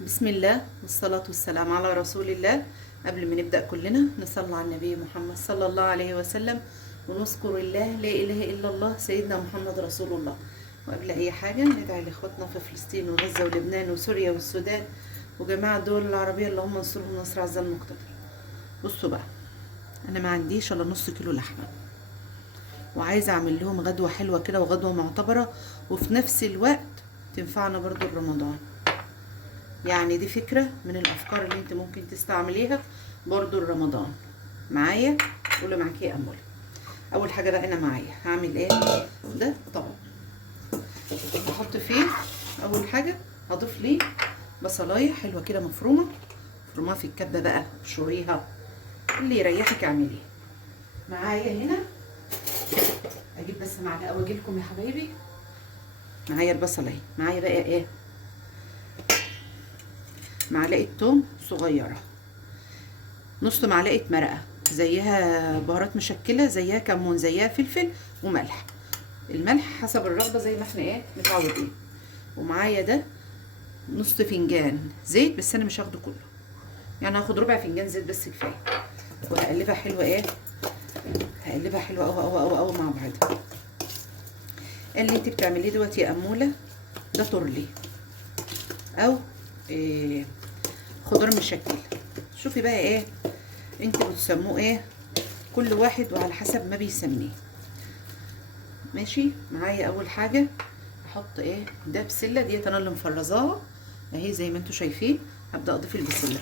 بسم الله والصلاة والسلام على رسول الله. قبل ما نبدأ كلنا نصلي على النبي محمد صلى الله عليه وسلم ونذكر الله لا إله إلا الله سيدنا محمد رسول الله. وقبل أي حاجة ندعي لإخواتنا في فلسطين وغزة ولبنان وسوريا والسودان وجميع الدول العربية، اللهم انصرهم نصر عز المقتدر. بصوا بقى، أنا ما عنديش إلا نص كيلو لحمة، وعايزة أعمل لهم غدوة حلوة كده وغدوة معتبرة، وفي نفس الوقت تنفعنا برضو رمضان. يعني دي فكرة من الأفكار اللي انت ممكن تستعمليها برضو رمضان. معايا؟ قولوا معاكي يا أمولي. أول حاجة بقى أنا معايا هعمل إيه؟ ده طبق هحط فيه أول حاجة، هضيف ليه بصلاية حلوة كده مفرومة، مفرومة في الكبة بقى، شويها اللي يريحك اعمليه. معايا هنا أجيب بس معلقة وأجيلكم يا حبايبي. معايا البصلاية، معايا بقى إيه؟ معلقة توم صغيرة، نص معلقة مرقة، زيها بهارات مشكلة، زيها كمون، زيها فلفل وملح. الملح حسب الرغبة زي ما احنا ايه متعودين. ومعايا ده نص فنجان زيت، بس انا مش هاخده كله، يعني هاخد ربع فنجان زيت بس كفاية. وهقلبها حلوة ايه، هقلبها حلوة اوي مع بعضها. اللي انت بتعمليه دوت يا امولة ده تورلي او إيه خضار مشكل، شوفي بقى ايه انتوا بتسموه ايه، كل واحد وعلى حسب ما بيسميه. ماشي. معايا اول حاجه احط ايه ده، بسله ديت انا اللي مفرزاها اهي زي ما انتوا شايفين. هبدا اضيف البسله.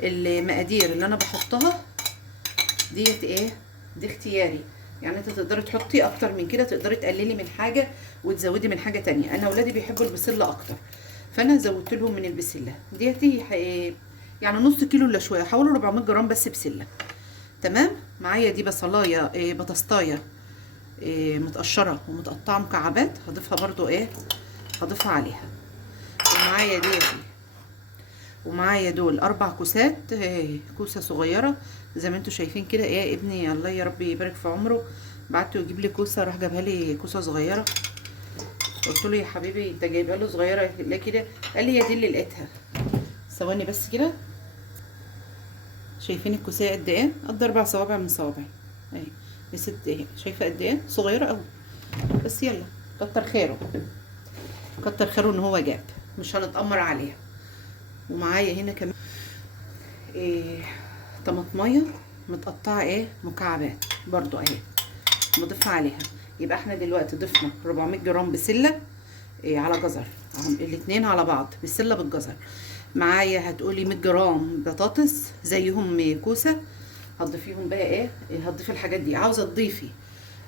المقادير اللي انا بحطها ديت ايه، دي اختياري، يعني انت تقدري تحطي اكتر من كده، تقدري تقللي من حاجه وتزودي من حاجه تانية. انا اولادي بيحبوا البسله اكتر، فانا زودت لهم من البسله ديت. يعني نص كيلو الا شويه، حوالي 400 جرام بس بسله. تمام. معايا دي بصلايه بطاطايه متقشره ومتقطعه مكعبات، هضيفها برضو ايه، هضيفها عليها. ومعايا دول 4 كوسات، كوسه صغيره زي ما انتوا شايفين كده. ايه ابني الله يا رب يبارك في عمره بعته يجيب لي كوسه، راح جابها لي كوسه صغيره. قلت له يا حبيبي انت جايبها له صغيره ليه كده؟ قال لي هي دي اللي لقيتها. ثواني بس كده. شايفين الكوسيه قد ايه؟ قد 4 صوابع من صوابعي اهي يا ست. ايه شايفه قد ايه صغيره قوي، بس يلا كتر خيره، كتر خيره ان هو جاب، مش هنتأمر عليها. ومعايا هنا كمان إيه طماطميه متقطعه ايه مكعبات برضو اهي بضيفها عليها. يبقى احنا دلوقتي ضفنا 400 جرام بسله إيه على جزر، الاتنين على بعض بسله بالجزر. معايا هتقولي 100 جرام بطاطس زيهم كوسه، هتضيفيهم بقى ايه، هتضيفي الحاجات دي. عاوزه تضيفي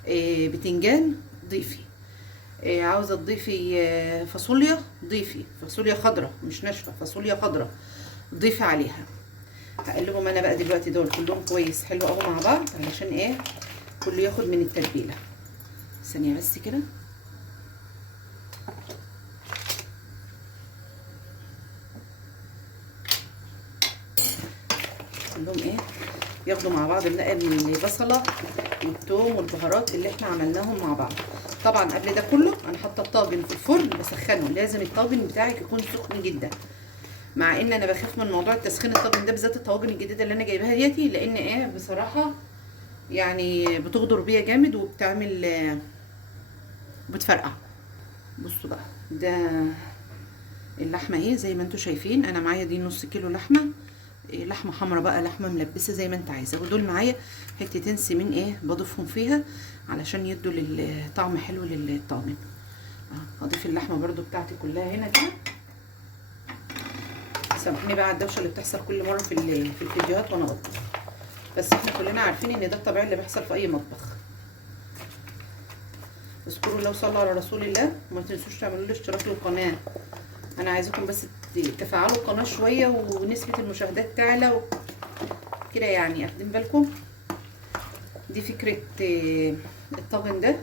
إيه بتنجان ضيفي، إيه عاوزه تضيفي فاصوليا ضيفي، فاصوليا خضراء مش ناشفه، فاصوليا خضراء ضيفي عليها. هقلبهم انا بقى دلوقتي دول كلهم كويس حلو قوي مع بعض، علشان ايه كله ياخد من التتبيله. ثانيه بس كده. كلهم ايه ياخدوا مع بعض النقع من البصله والثوم والبهارات اللي احنا عملناهم مع بعض. طبعا قبل ده كله انا حاطه الطاجن في الفرن بسخنه، لازم الطاجن بتاعك يكون سخن جدا، مع ان انا بخاف من موضوع التسخين الطاجن ده بالذات الطواجن الجديده اللي انا جايباها ديتي، لان ايه بصراحه يعني بتغدر بيا جامد وبتعمل بتفرقع. بصوا بقى ده اللحمه ايه زي ما انتوا شايفين. انا معايا دي نص كيلو لحمه، لحمه حمراء بقى، لحمه ملبسه زي ما انت عايزه. ودول معايا حتتين سمين ايه بضيفهم فيها علشان يدوا طعم حلو للطاجن. هضيف اللحمه برضو بتاعتي كلها هنا كده. سامحوني بقى على الدوشه اللي بتحصل كل مره في الفيديوهات وانا بطبخ، بس احنا كلنا عارفين ان ده الطبيعي اللي بيحصل في اي مطبخ. اذكروا الله وصلوا على رسول الله، وما تنسوش تعملوا لي اشتراك للقناه. انا عايزاكم بس تفعلوا القناه شويه ونسبه المشاهدات تعلى كده، يعني اخدين بالكم. دي فكره الطاجن ده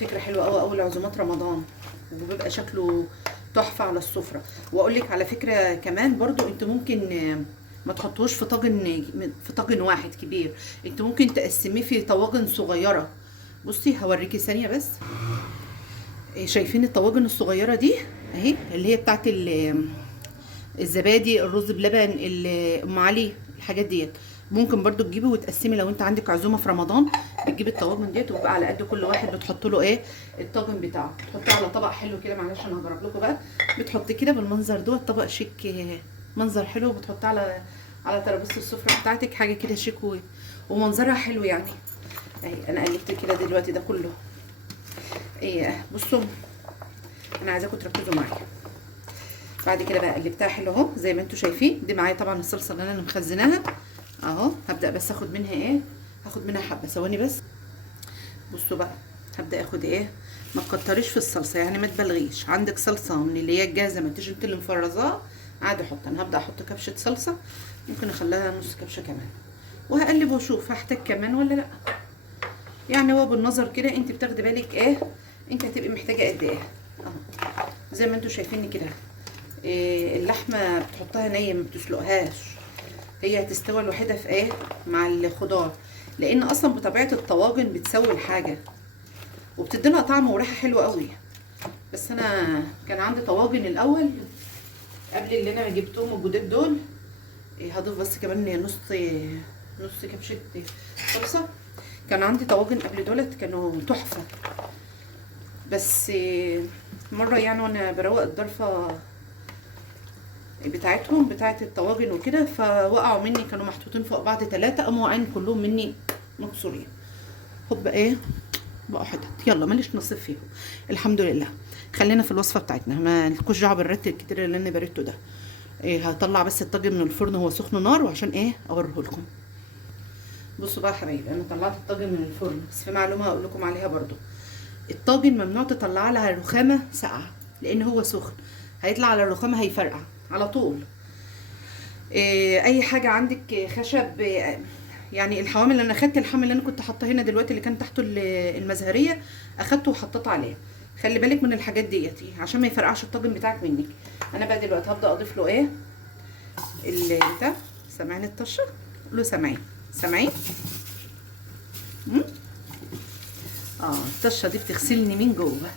فكره حلوه قوي قوي لعزومات رمضان، وبيبقى شكله تحفه على السفره. واقول لك على فكره كمان برضو، انت ممكن ما تحطوش في طاجن واحد كبير، انت ممكن تقسميه في طواجن صغيره. بصي هوريكي ثانيه بس. شايفين الطواجن الصغيره دي اهي اللي هي بتاعت الزبادي، الرز بلبن، ام علي، الحاجات ديت. ممكن برضو تجيبي وتقسمي لو انت عندك عزومه في رمضان، بتجيبي الطواجن ديت وبقى على قد كل واحد بتحط له ايه الطاجن بتاعه، بتحطيه على طبق حلو كده. معلش انا هجرب لكم بقى. بتحطي كده بالمنظر دوت، طبق شيك منظر حلو، وبتحطيه على ترابيزه السفره بتاعتك، حاجه كده شيك ومنظرها حلو يعني. اهي انا قلبت كده دلوقتي ده كله. ايه بصوا، انا عايزاكم تركزوا معايا. بعد كده بقى قلبتها حلو اهو زي ما انتم شايفين. دي معايا طبعا الصلصه اللي انا مخزناها اهو. هبدا بس اخد منها ايه، هاخد منها حبه ثواني بس. بصوا بقى، هبدا اخد ايه، ما تكتريش في الصلصه يعني، ما تبالغيش. عندك صلصه من اللي هي الجاهزه، ما تيجي انت اللي مفرزاها عادي حط. انا هبدا احط كبشه صلصه، ممكن اخليها نص كبشه كمان، وهقلب واشوف هحتاج كمان ولا لا. يعني هو بالنظر كده انت بتاخدي بالك ايه انت هتبقي محتاجه قد ايه اهو. زي ما انتم شايفين كده. إيه، اللحمه بتحطها نيه ما بتسلقهاش، هي هتستوي لوحدها في ايه مع الخضار، لان اصلا بطبيعه الطواجن بتسوي الحاجه وبتدي لها طعم وريحه حلوه قوي. بس انا كان عندي طواجن الاول قبل اللي انا جبتهم الجداد دول. إيه، هضيف بس كمان نص كبشه صلصه. كان عندي طواجن قبل دولت كانوا تحفه، بس إيه، مره يعني وانا بروق الضرفه بتاعتهم بتاعه الطواجن وكده، فوقعوا مني، كانوا محطوطين فوق بعض 3 قاموا واقعين كلهم مني مكسورين. هوب ايه بقوا حتت، يلا ماليش نصيب فيهم الحمد لله. خلينا في الوصفه بتاعتنا، ما لكوش دعوه بالرت الكتير اللي انا بريته ده. إيه، هطلع بس الطاجن من الفرن هو سخن نار، وعشان ايه اوريه لكم. بصوا بقى يا حبايبي، انا طلعت الطاجن من الفرن، بس في معلومه هقول لكم عليها برضو. الطاجن ممنوع تطلعه على رخامه ساقعه، لان هو سخن هيطلع على الرخامه هيفرقع على طول. إيه، اي حاجه عندك خشب، يعني الحوامل اللي انا اخدت الحامل اللي انا كنت حاطاه هنا دلوقتي اللي كان تحته المزهريه، اخدته وحطيته عليه. خلي بالك من الحاجات ديت عشان ما يفرقعش الطاجن بتاعك منك. انا بقى دلوقتي هبدا اضيف له ايه ده. سامعين الطشه؟ قولوا سامعين. سامعين؟ الطشه دي بتغسلني من جوه.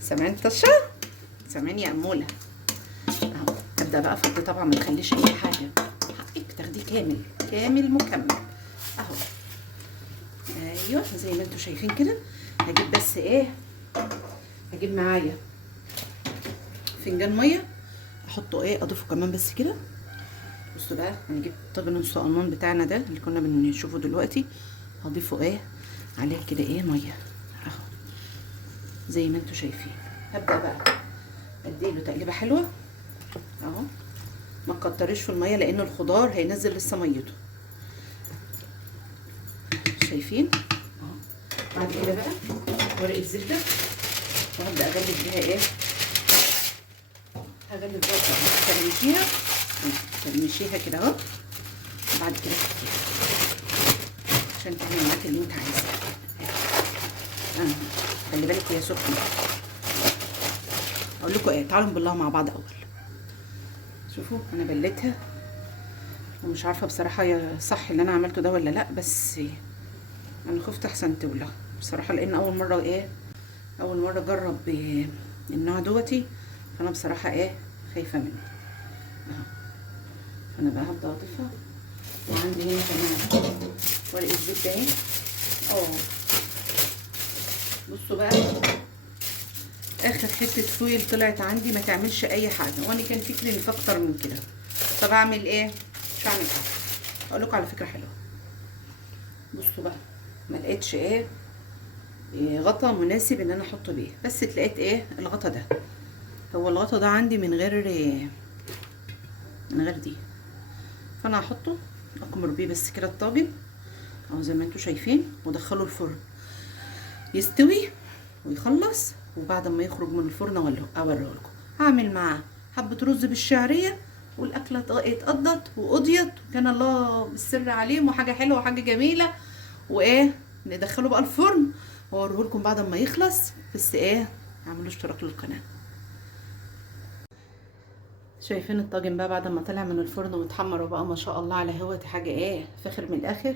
سامعين الطشه؟ سامعين يا اموله؟ اهو ابدا بقى افضي طبعا، ما تخليش اي حاجه، حقك تاخديه كامل مكمل اهو. ايوه زي ما انتم شايفين كده. هجيب بس ايه، هجيب معايا فنجان ميه احطه ايه اضيفه كمان بس كده. بصوا بقى، هنجيب طاجن الصقنون بتاعنا ده اللي كنا بنشوفه دلوقتي، هضيفه ايه عليه كده ايه ميه اهو زي ما انتم شايفين. هبدا بقى اديله تقليبه حلوه اهو. ما تكتريش في الميه لان الخضار هينزل لسه ميته، شايفين اهو. بعد كده بقى ورقه زبده، وهبدا اغلف بيها ايه، هغلف بيها ترمشيها كده اهو. بعد كده عشان تعمل معاك اللي انت عايزاه. خلي بالك هي سخنه. اقول لكم ايه، تعالوا نبلها مع بعض اول. شوفوا انا بليتها، ومش عارفه بصراحه يا صح اللي انا عملته ده ولا لا، بس انا خفت احسن تولع بصراحه، لان اول مره اجرب النوع دوتي، فانا بصراحه ايه خايفه منه اهو. فانا بقى هبدا اضيفها، وعندي هنا كمان ورقه زبده اهي. بصوا بقى، اخر حته فويل طلعت عندي ما تعملش اي حاجه، وانا كان فكري ان في اكتر من كده. طب اعمل ايه؟ مش هعمل حاجه. اقول لكم على فكره حلوه. بصوا بقى، ما لقيتش ايه غطا مناسب ان انا احطه بيه، بس لقيت ايه الغطا ده. هو الغطا ده عندي من غير دي، فانا هحطه اكمر بيه بس كده الطاجن اهو زي ما انتم شايفين، وادخله الفرن يستوي ويخلص. وبعد ما يخرج من الفرن اوريه لكم. هعمل معاه حبه رز بالشعريه، والاكله اتقضت وقضيت، وكان الله بالسر عليهم، وحاجه حلوه وحاجه جميله. وايه ندخله بقى الفرن واوريه لكم بعد ما يخلص. بس ايه، اعملوا اشتراك للقناه. شايفين الطاجن بقى بعد ما طلع من الفرن واتحمر وبقى ما شاء الله على هوتي، حاجه ايه فخر من الاخر.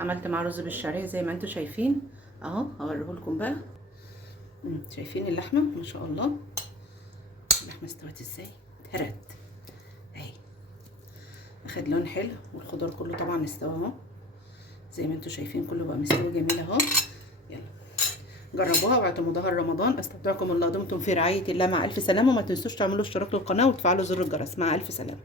عملت معاه رز بالشعريه زي ما انتم شايفين اهو. هوريه لكم بقى. شايفين اللحمه ما شاء الله، اللحمه استوت ازاي، اتهرت. خد لون حلو، والخضار كله طبعا استوى اهو زي ما انتم شايفين، كله بقى مستوي جميل اهو. يلا جربوها واعتمدوها رمضان. استودعكم الله، دمتم في رعاية الله، مع الف سلامة. وما تنسوش تعملوا اشتراك للقناة وتفعلوا زر الجرس. مع الف سلامة.